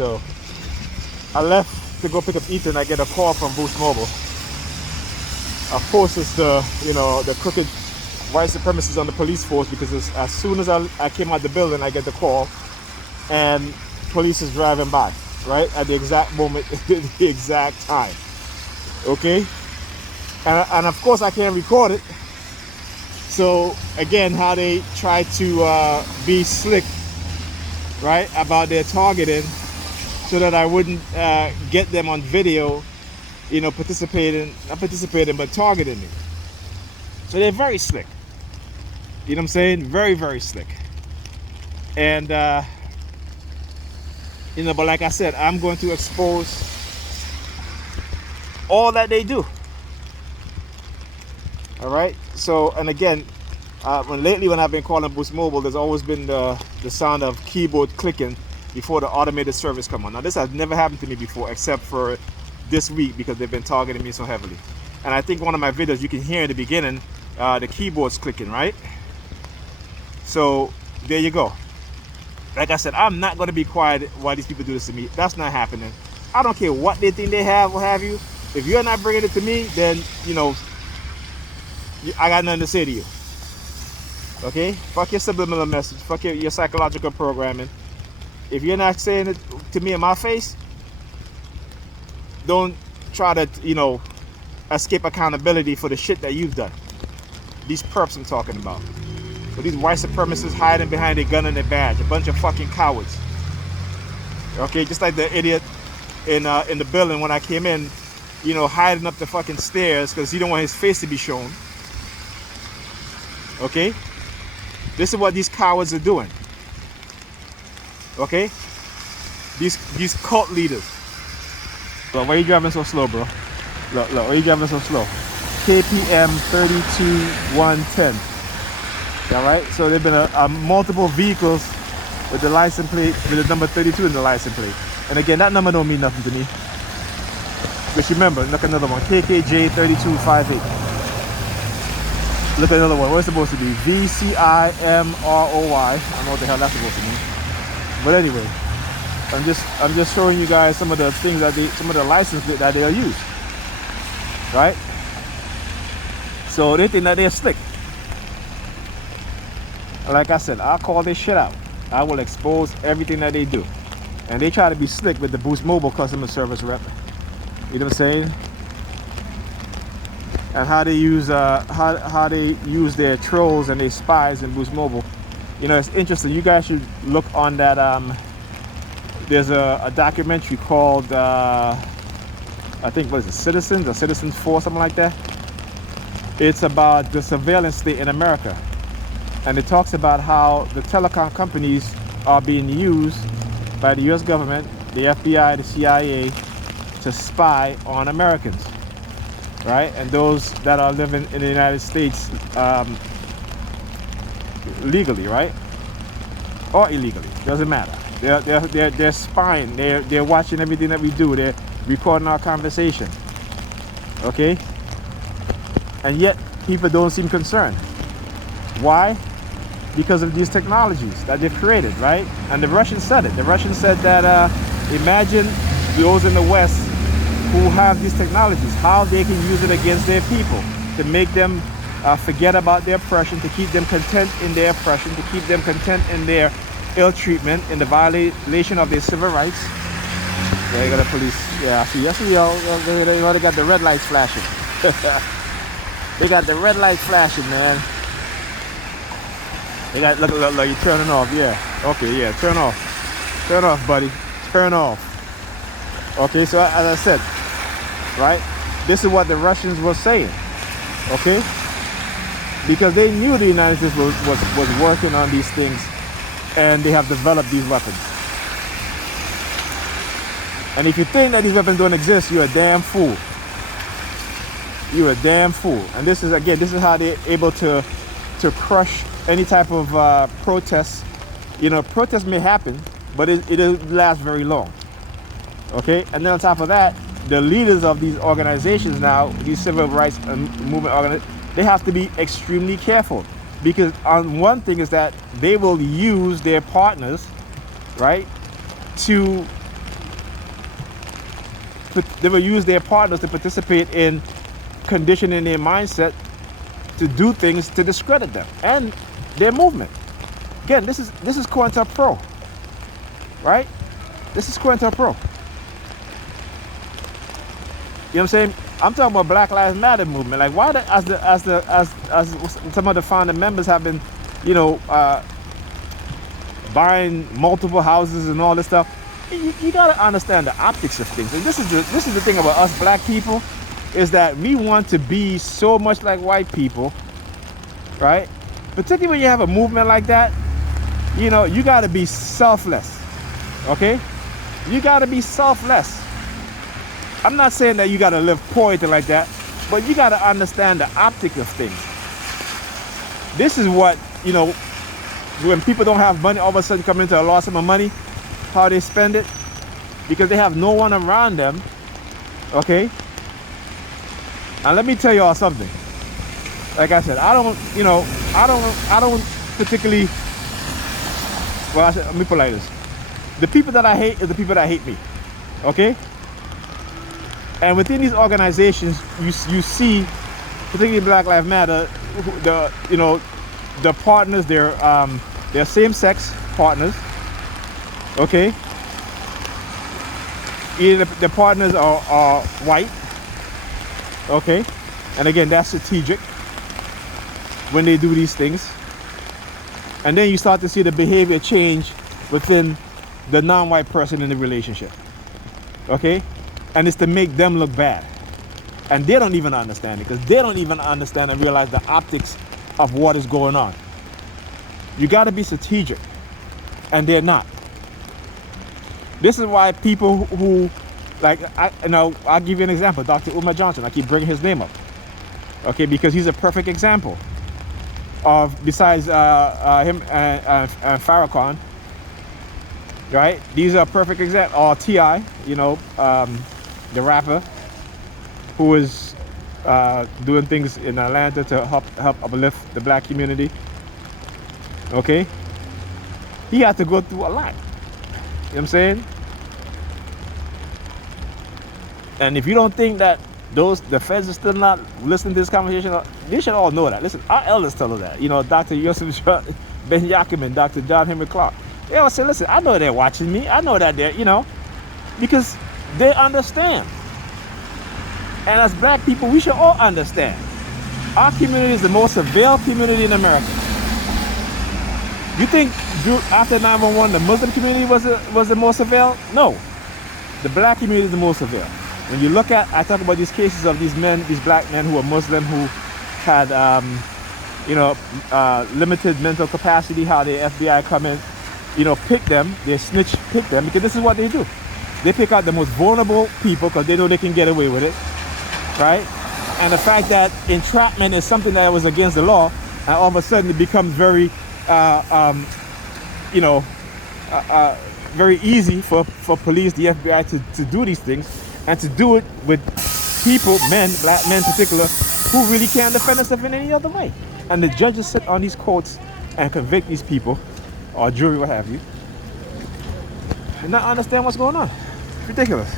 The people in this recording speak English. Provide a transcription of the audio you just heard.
So I left to go pick up Ethan. I get a call from Boost Mobile. Of course, it's the crooked white supremacists on the police force, because as soon as I came out the building, I get the call, and police is driving by, right at the exact moment, the exact time. Okay, and of course I can't record it. So again, how they try to be slick, right, about their targeting, so that I wouldn't get them on video, not participating, but targeting me. So they're very slick. You know what I'm saying? Very, very slick. And but like I said, I'm going to expose all that they do. All right. So, and again, lately when I've been calling Boost Mobile, there's always been the sound of keyboard clicking before the automated service come on. Now, this has never happened to me before, except for this week, because they've been targeting me so heavily. And I think one of my videos, you can hear in the beginning, the keyboard's clicking, right? So there you go. Like I said, I'm not going to be quiet while these people do this to me. That's not happening. I don't care what they think they have, what have you. If you're not bringing it to me, then, I got nothing to say to you. Okay? Fuck your subliminal message. Fuck your psychological programming. If you're not saying it to me in my face, don't try to, escape accountability for the shit that you've done. These perps I'm talking about. So these white supremacists hiding behind their gun and their badge. A bunch of fucking cowards. Okay? Just like the idiot in the building when I came in, hiding up the fucking stairs because he don't want his face to be shown. Okay? This is what these cowards are doing. Okay? These cult leaders. Look, why are you driving so slow, bro? Look, why are you driving so slow? KPM 32110. Alright? So there have been multiple vehicles with the license plate, with the number 32 in the license plate. And again, that number don't mean nothing to me. But remember, look at another one. KKJ 3258. Look at another one. What's it supposed to be? VCIMROY. I don't know what the hell that's supposed to mean. But anyway, I'm just showing you guys some of the things that some of the licenses that they are used. Right? So they think that they're slick. Like I said, I'll call this shit out. I will expose everything that they do. And they try to be slick with the Boost Mobile customer service rep. You know what I'm saying? And how they use their trolls and their spies in Boost Mobile. It's interesting. You guys should look on that. There's a documentary called I think, what is it, Citizens or Citizens 4, something like that. It's about the surveillance state in America, and it talks about how the telecom companies are being used by the U.S. government, the FBI, the CIA, to spy on Americans, right? And those that are living in the United States legally, right? Or illegally, doesn't matter. They're spying. They're watching everything that we do. They're recording our conversation. Okay? And yet people don't seem concerned. Why? Because of these technologies that they've created, right? And the Russians said it. The Russians said that imagine those in the West who have these technologies, how they can use it against their people to make them forget about their oppression, to keep them content in their oppression, to keep them content in their ill treatment, in the violation of their civil rights. Yeah, you got the police. Yeah, I see. They already got the red lights flashing. They got the red lights flashing, man. They got look, you're turning off. Yeah. Okay. Yeah. Turn off, buddy. Turn off. Okay. So as I said, right, this is what the Russians were saying. Okay. Because they knew the United States was working on these things, and they have developed these weapons. And if you think that these weapons don't exist, you're a damn fool. You're a damn fool. And this is how they're able to crush any type of protest. Protests may happen, but it doesn't last very long. Okay? And then on top of that, the leaders of these organizations now, these civil rights movement organizations, they have to be extremely careful. Because on one thing is that they will use their partners, right, to use their partners to participate in conditioning their mindset to do things to discredit them and their movement. Again, this is COINTELPRO, right? This is COINTELPRO. You know what I'm saying? I'm talking about Black Lives Matter movement. Like, why, as some of the founding members have been, you know, buying multiple houses and all this stuff. You gotta understand the optics of things. And this is the thing about us black people, is that we want to be so much like white people, right? Particularly when you have a movement like that, you know, you gotta be selfless, okay? You gotta be selfless. I'm not saying that you gotta live poor or anything like that, but you gotta understand the optic of things. This is what, you know, when people don't have money, all of a sudden come into a loss of money, how they spend it, because they have no one around them, okay? And let me tell y'all something. Like I said, I don't particularly, well, let me put it like this. The people that I hate is the people that hate me, okay? And within these organizations, you see, particularly Black Lives Matter, the partners, they're same-sex partners, okay? Either the partners are white, okay? And again, that's strategic when they do these things. And then you start to see the behavior change within the non-white person in the relationship, okay? And it's to make them look bad. And they don't even understand it, because they don't even understand and realize the optics of what is going on. You got to be strategic, and they're not. This is why people who, like, I'll give you an example. Dr. Umar Johnson, I keep bringing his name up, okay, because he's a perfect example of, besides him and Farrakhan, right? These are perfect examples. Or T.I., you know, the rapper, who is doing things in Atlanta to help uplift the black community. Okay? He had to go through a lot. You know what I'm saying? And if you don't think that the feds are still not listening to this conversation, they should all know that. Listen, our elders tell us that. You know, Dr. Yosef Ben Yakiman, Dr. John Henry Clark. They all say, listen, I know they're watching me. I know that they're, you know, because they understand. And as black people, we should all understand. Our community is the most surveilled community in America. You think after 9/11 the Muslim community was the most surveilled? No. The black community is the most surveilled. When you look at, I talk about these cases of these black men who are Muslim, who had, limited mental capacity, how the FBI come in, you know, pick them, they pick them, because this is what they do. They pick out the most vulnerable people because they know they can get away with it, right? And the fact that entrapment is something that was against the law, and all of a sudden it becomes very, very easy for police, the FBI, to do these things, and to do it with people, men, black men in particular, who really can't defend themselves in any other way. And the judges sit on these courts and convict these people, or jury, what have you, and not understand what's going on. It's ridiculous.